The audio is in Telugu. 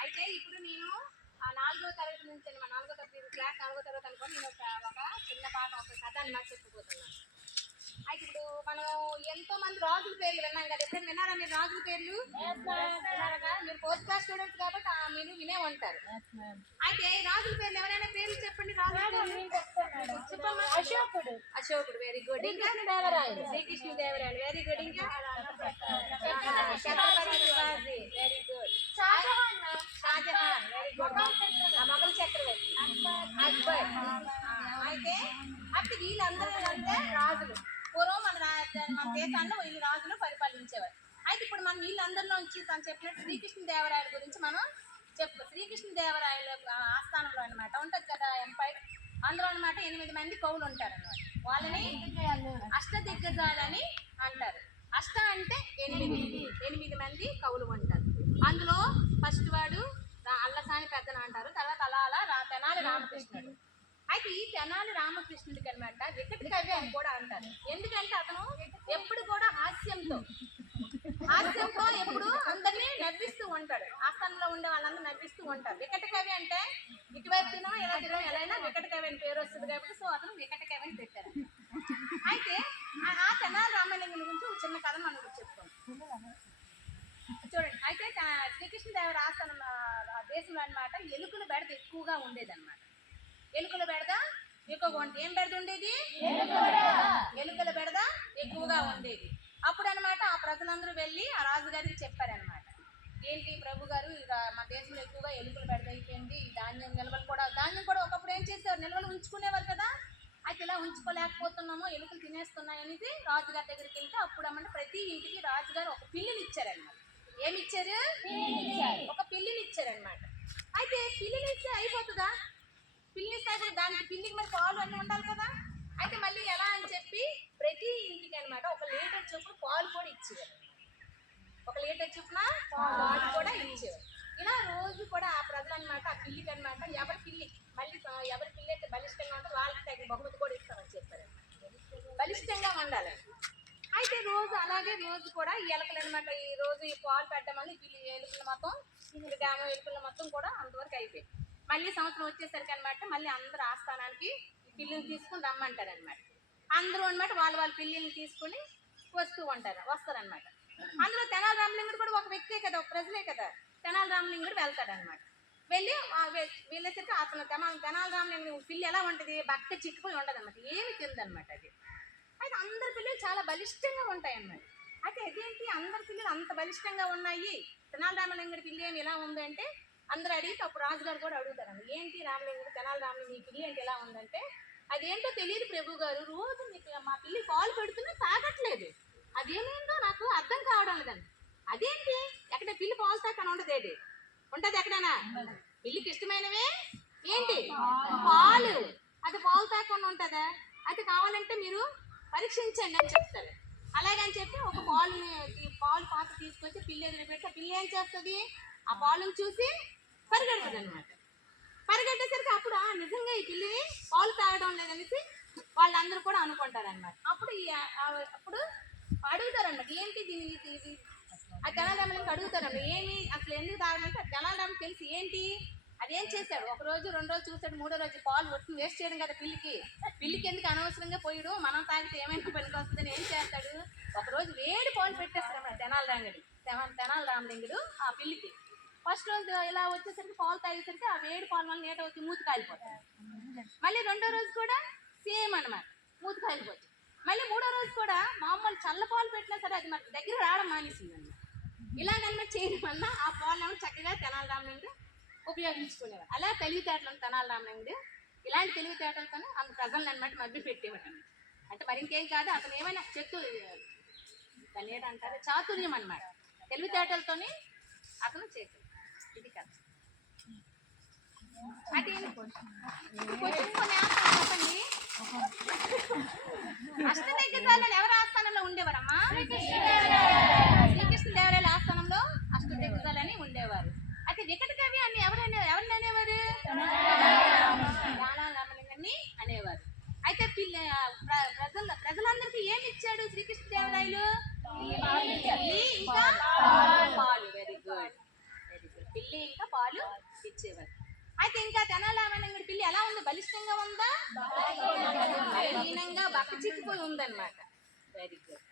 అయితే ఇప్పుడు నేను 4వ తరగతి నుంచి మా 4వ తరగతి క్లాస్ 4వ తరగతి అనుకోని నేను ఒక చిన్న పాట ఒక కథ అన్నమాట చెప్పుకోతున్నాను. అయితే ఇప్పుడు మనం ఎంతో మంది రాజుల పేర్లు విన్నాం కదా. ఎప్పుడైనా విన్నారా మీరు రాజుల పేర్లు? విన్నారా? మీరు 4th క్లాస్ స్టూడెంట్స్ కాబట్టి మీరు వినే ఉంటారు. అయితే రాజుల పేర్లు ఎవరైనా పేర్లు చెప్పండి. రాజుల చెప్పమ్మా. అశోకుడు వెరీ గుడ్. ఇంకా శ్రీకృష్ణదేవరాయలు వెరీ గుడ్. ఇంకా Chhatrapati Shivaji very good. Shah Jahan very good. Mughal చక్రవర్తి అక్బర్. అయితే అప్పుడు వీళ్ళందరూ అంటే రాజులు. పూర్వం మన దేశాల్లో వీళ్ళు రాజులు పరిపాలించేవారు. అయితే ఇప్పుడు మనం వీళ్ళందరిలో నుంచి తను చెప్పినట్టు శ్రీకృష్ణదేవరాయల గురించి మనం శ్రీకృష్ణదేవరాయల ఆస్థానంలో అనమాట ఉంటుంది కదా ఎంపైర్. అందులో అనమాట 8 మంది కవులు ఉంటారు అనమాట. వాళ్ళని అష్టదిగ్గజాలని అంటారు. అష్ట అంటే 8 మంది కవులు ఉంటారు. అందులో ఫస్ట్ వాడు అల్లసాని పెద్దలు అంటారు. తర్వాత తెనాలి రామకృష్ణుడు. అయితే ఈ తెనాలి రామకృష్ణుడికి అనమాట వికట కవి అని కూడా అంటారు. ఎందుకంటే అతను ఎప్పుడు కూడా హాస్యంతో ఎప్పుడు అందరినీ నవ్విస్తూ ఉంటాడు. ఆస్థానంలో ఉండే వాళ్ళందరూ నవ్విస్తూ ఉంటారు. వికట కవి అంటే ఇటువైపు తినో ఎలా తినో ఎలా అయినా వికట కవి అని పేరు వస్తుంది కాబట్టి సో అతను వికట కవి అని పెట్టారు. అయితే ఆ తెనాలి రామలింగుని గురించి ఒక చిన్న కథ మనం చెప్పుకోండి. చూడండి. అయితే శ్రీకృష్ణదేవర ఆస్థానం దేశంలో అనమాట ఎలుకల బెడద ఎక్కువగా ఉండేదన్నమాట. ఎలుకల బెడద ఎక్కువగా ఉండేది. ఏం బెడద ఉండేది? ఎలుకల బెడద ఎక్కువగా ఉండేది. అప్పుడు అనమాట ఆ ప్రజలందరూ వెళ్ళి ఆ రాజుగారికి చెప్పారనమాట. ఏంటి ప్రభు గారు, మా దేశంలో ఎక్కువగా ఎలుకలు బెడద అయిపోయింది. ధాన్యం కూడా ఒకప్పుడు ఏం చేసేవారు, నిల్వలు ఉంచుకునేవారు కదా. అయితే ఇలా ఉంచుకోలేకపోతున్నామో, ఎలుకలు తినేస్తున్నాయనేది రాజుగారి దగ్గరికి వెళ్తే అప్పుడు అన్నమాట ప్రతి ఇంటికి రాజుగారు ఒక పిల్లిని ఇచ్చారనమాట. ఏమి ఇచ్చారు? ఒక పిల్లిని ఇచ్చారనమాట. అయితే పిల్లిని ఇస్తే అయిపోతుందా? పిల్లిని ఇస్తే దానికి పిల్లికి మరి పాలు అన్నీ ఉండాలి కదా. అయితే మళ్ళీ ఎలా అని చెప్పి ప్రతి ఇంటికి అనమాట 1 లీటర్ చొప్పున పాలు కూడా ఇచ్చేవారు. 1 లీటర్ చొప్పున పాలు కూడా ఇచ్చేవారు. ఇలా రోజు కూడా ఆ ప్రజలు అనమాట ఆ పిల్లికి అనమాట ఎవరి పిల్లి అయితే బలిష్టంగా ఉంటే వాళ్ళకి తగిన బహుమతి కూడా ఇస్తామని చెప్పారు. బలిష్టంగా ఉండాలి. అయితే రోజు కూడా ఈ ఎలుకలు అనమాట ఈ రోజు ఈ పాలు పెట్టడం వల్ల ఎలుకలు మొత్తం కూడా అంతవరకు అయిపోయింది. మళ్ళీ సంవత్సరం వచ్చేసరికి అనమాట మళ్ళీ అందరు ఆస్థానానికి పిల్లిని తీసుకుని రమ్మంటారు అనమాట. అందరూ అనమాట వాళ్ళ పిల్లిని తీసుకుని వస్తారనమాట. అందులో తెనాలి రామలింగుడు కూడా ఒక వ్యక్తే కదా, ఒక ప్రజలే కదా. తెనాలి రామలింగుడు వెళ్తాడనమాట. వెళ్ళేసరికి అతను తెనాలి రామలింగుడు పిల్లి ఎలా ఉంటుంది, బక్క చిక్కుపోయి ఉండదు అనమాట, ఏమి తిందనమాట అది. అయితే అందరి పిల్లలు చాలా బలిష్టంగా ఉంటాయి అన్నమాట. అయితే అదేంటి అందరి పిల్లలు అంత బలిష్టంగా ఉన్నాయి, తెనాలి రామలింగుడి పిల్లి ఏమి ఎలా ఉందంటే అందరూ అడిగితే అప్పుడు రాజుగారు కూడా అడుగుతారండి, ఏంటి రామలింగుడు తెనాలి రామలింగుడు ఈ పిల్లి ఏంటి ఎలా ఉందంటే, అదేంటో తెలియదు ప్రభు గారు, రోజు మా పిల్లి పాలు పెడుతున్నా తాగట్లేదు, అదేమైందో నాకు అర్థం కావడం లేదండి. అదేంటి ఎక్కడ పిల్లి పాలు తాకని ఉండదు, ఉంటుంది ఎక్కడైనా పిల్లికి ఇష్టమైనవే ఏంటి పాలు, అది పాలు తాకుండా ఉంటుందా? అది కావాలంటే మీరు పరీక్షించండి అని చెప్తారు. అలాగని చెప్పి ఒక పాలు పాత్ర తీసుకొచ్చి పిల్లి ఎదురు పెట్టి పిల్లి ఏం చేస్తుంది, ఆ పాలను చూసి పరిగెడుతుంది అనమాట. పరిగెట్టేసరికి అప్పుడు నిజంగా ఈ పిల్లిని పాలు తాగడం లేదనేసి వాళ్ళందరూ కూడా అనుకుంటారనమాట. అప్పుడు అడుగుతారన్నమాట, ఏంటి ఇది ఆ తెనాలి అడుగుతారన్నమాట, ఏమి అసలు ఎందుకు తాగడంటే తెనాలి తెలిసి ఏంటి అదేం చేశాడు, 1 రోజు 2 రోజులు చూసాడు, 3వ రోజు పాలు ఒట్టుని వేస్ట్ చేయడం కదా పిల్లికి ఎందుకు అనవసరంగా పోయాడు, మనం తాగితే ఏమైనా పనికి వస్తుందని ఏం చేస్తాడు, 1 రోజు వేడి పాలు పెట్టేస్తాడు అన్నమాట తెనాలి రామలింగుడు ఆ పిల్లికి. ఫస్ట్ రోజు ఇలా వచ్చేసరికి పాలు తాగేసరికి ఆ వేడి పాలు వల్ల నీట వచ్చి మూతి కాలిపోతాయి. మళ్ళీ 2వ రోజు కూడా సేమ్ అనమాట, మూతి కాలిపోతుంది. మళ్ళీ 3వ రోజు కూడా మామూలు చల్ల పాలు పెట్టినా సరే అది మనకి దగ్గర రావడం మానేసింది అనమాట. ఇలాగనమాట చేయడం వల్ల ఆ పాలను చక్కగా తెనాలి రామలింగుడు ఉపయోగించుకునేవారు. అలా తెలివితేటలను తెనాలి రామలింగుడు ఇలాంటి తెలివితేటలతోనే అంత ప్రజలను అనమాట మభ్య పెట్టేవాడు అనమాట. అంటే మరి ఇంకేం కాదు, అతను ఏమైనా దాన్ని ఏంటంటారు చాతుర్యం అనమాట, తెలివితేటలతోనే అతను చేశాడు. ఇది కదా అది చెప్పండి. అష్టదిగ్గజాలలో ఎవరి ఆస్థానంలో ఉండేవారమ్మా? శ్రీకృష్ణదేవరాయల ఆస్థానంలో అష్టదిగ్గజాలని ఉండేవారు. అయితే వికట కవి అని ఎవరిని అనేవారు? తెనాలి రామలింగుడిని అనేవారు. అయితే ప్రజలందరికీ ఏమి ఇచ్చాడు శ్రీకృష్ణదేవరాయలు? ఇంకా ఇచ్చేవారు. అయితే ఇంకా తెనాలి రామానంగుడి పిల్లి ఎలా ఉంది? బలిష్టంగా ఉందా? బలహీనంగా బక్క చిక్కిపోయి ఉందన్నమాట. Very good.